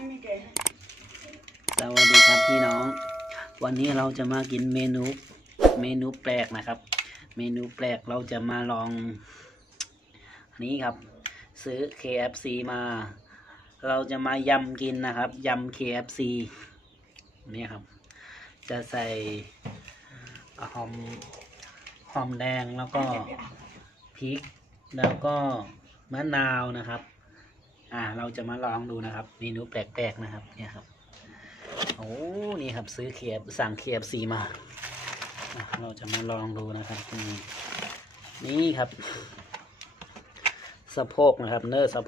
สวัสดีครับพี่น้องวันนี้เราจะมากินเมนูแปลกนะครับเมนูแปลกเราจะมาลองอันนี้ครับซื้อ KFC มาเราจะมายำกินนะครับยำ KFC นี่ครับจะใส่หอมแดงแล้วก็พริกแล้วก็มะนาวนะครับเราจะมาลองดูนะครับเมนูแปลกๆนะครับเนี่ยครับโอ้นี่ครับสั่ง KFC มาเราจะมาลองดูนะครับนี่ครับสะโพกนะครับเนื้อสะ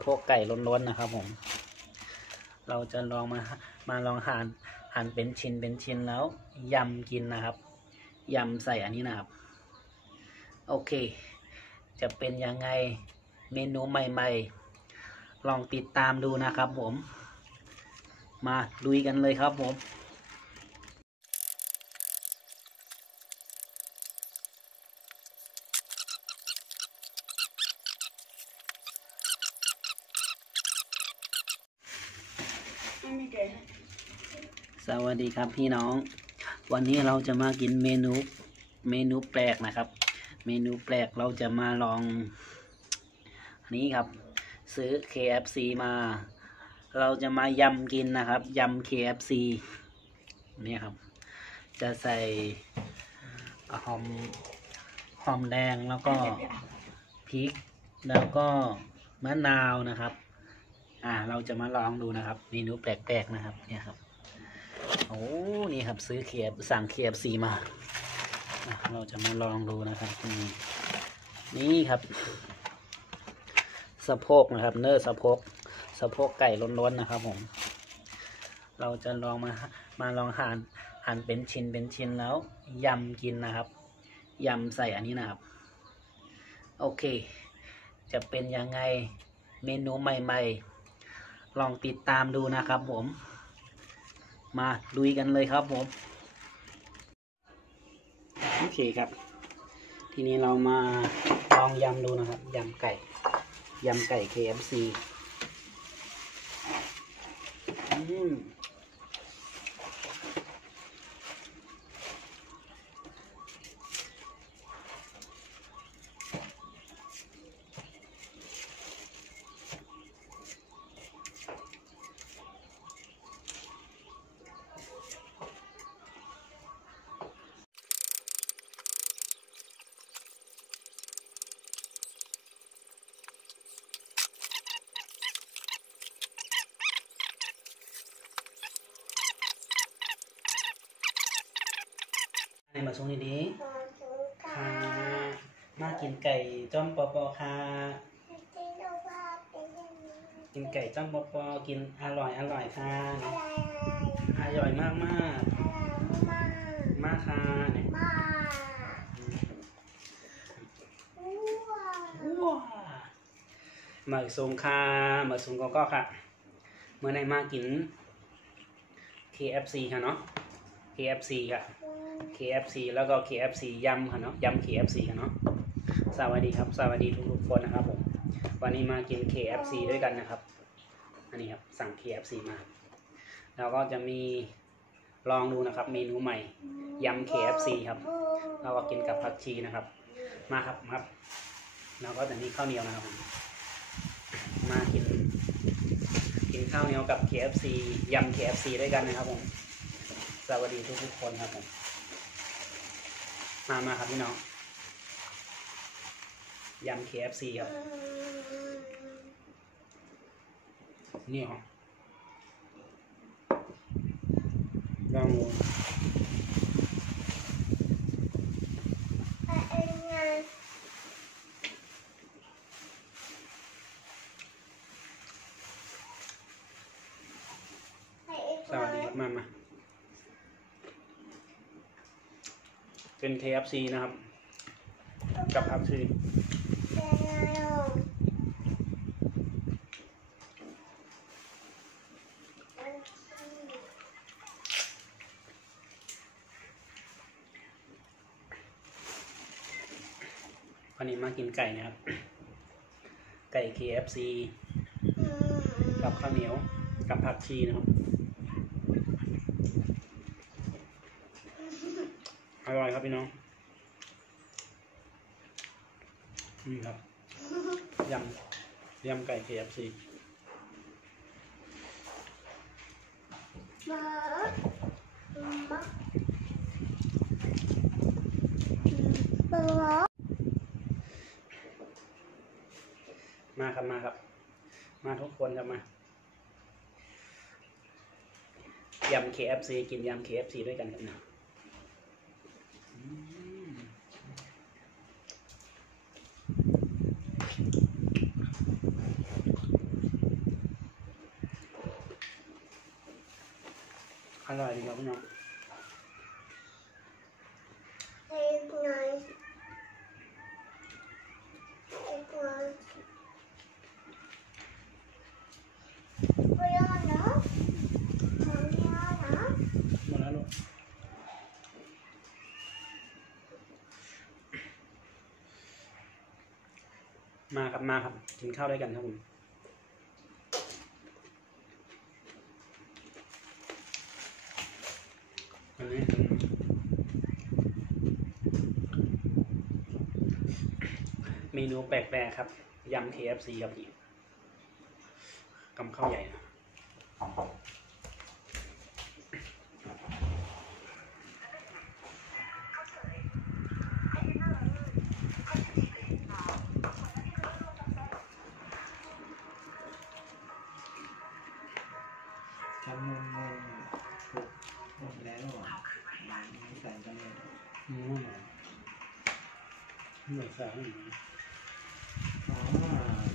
โพกไก่ล้นๆนะครับผมเราจะลองมาลองหั่นเป็นชิ้นแล้วยำกินนะครับยำใส่อันนี้นะครับโอเคจะเป็นยังไงเมนูใหม่ๆลองติดตามดูนะครับผมมาลุยกันเลยครับผมสวัสดีครับพี่น้องวันนี้เราจะมากินเมนูแปลกนะครับเมนูแปลกเราจะมาลองอันนี้ครับซื้อ KFC มาเราจะมายำกินนะครับยำ KFC นี่ครับจะใส่หอมแดงแล้วก็พริกแล้วก็มะนาวนะครับเราจะมาลองดูนะครับเมนูแปลกๆนะครับเนี่ยครับโอ้นี่ครับสั่ง KFC มาเราจะมาลองดูนะครับนี่ครับสะโพกนะครับเนื้อสะโพกไก่ล้นๆนะครับผมเราจะลองมาลองหั่นเป็นชิ้นแล้วยำกินนะครับยำใส่อันนี้นะครับโอเคจะเป็นยังไงเมนูใหม่ๆลองติดตามดูนะครับผมมาลุยกันเลยครับผมโอเคครับทีนี้เรามาลองยำดูนะครับยำไก่ KFC มาส่งดีๆค่ะมากินไก่จ้อมปอค่ะกินไก่จ้อมปอกินอร่อยค่ะอร่อยมากค่ะเนี่ยมาส่งค่ะมาส่งก็ค่ะเมื่อไหร่มากิน KFC ค่ะเนาะ KFC ค่ะKFC แล้วก็ KFC ยำค่ะเนาะยำ KFC ค่ะเนาะสวัสดีครับสวัสดีทุกคนนะครับผมวันนี้มากิน KFC ด้วยกันนะครับอันนี้ครับสั่ง KFC มาแล้วก็จะมีลองดูนะครับเมนูใหม่ยำ KFC ครับเราก็กินกับผักชีนะครับมาครับแล้วก็จะมีข้าวเหนียวนะครับมากินข้าวเหนียวกับ KFC ยำ KFC ด้วยกันนะครับผมสวัสดีทุกคนครับผมมาครับพี่น้องยำ KFC ครับนี่เหรอลองดูสวัสดีครับมาเป็น KFC นะครับกับผักชีวันนี้มากินไก่นะครับ ไก่ KFC กับข้าวเหนียว กับผักชีนะครับอร่อยครับพี่น้องนี่ครับยำไก่ KFC มาครับมาทุกคนครับมายำ KFC กินยำ KFC ด้วยกันครับนะอร่อยดีครับพี่น้องหมดแล้วลูกมาครับกินข้าวด้วยกันครับผมอันนี้เมนูแปลกๆครับยำ KFC ครับพี่กำข้าวใหญ่นะทำงงถูกหมดแล้วใส่กันเลยเหมือนสาว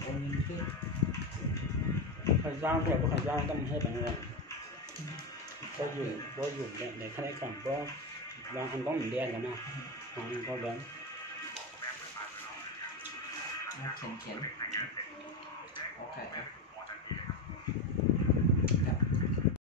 โอนขึ้นไข่ย่างเพื่อไข่ย่างต้องให้เป็นอะไรก็อยู่ในขั้นก่อนเพราะบางอันต้องเหมือนเดียนกันนะบางอันก็แบบเขียนโอเค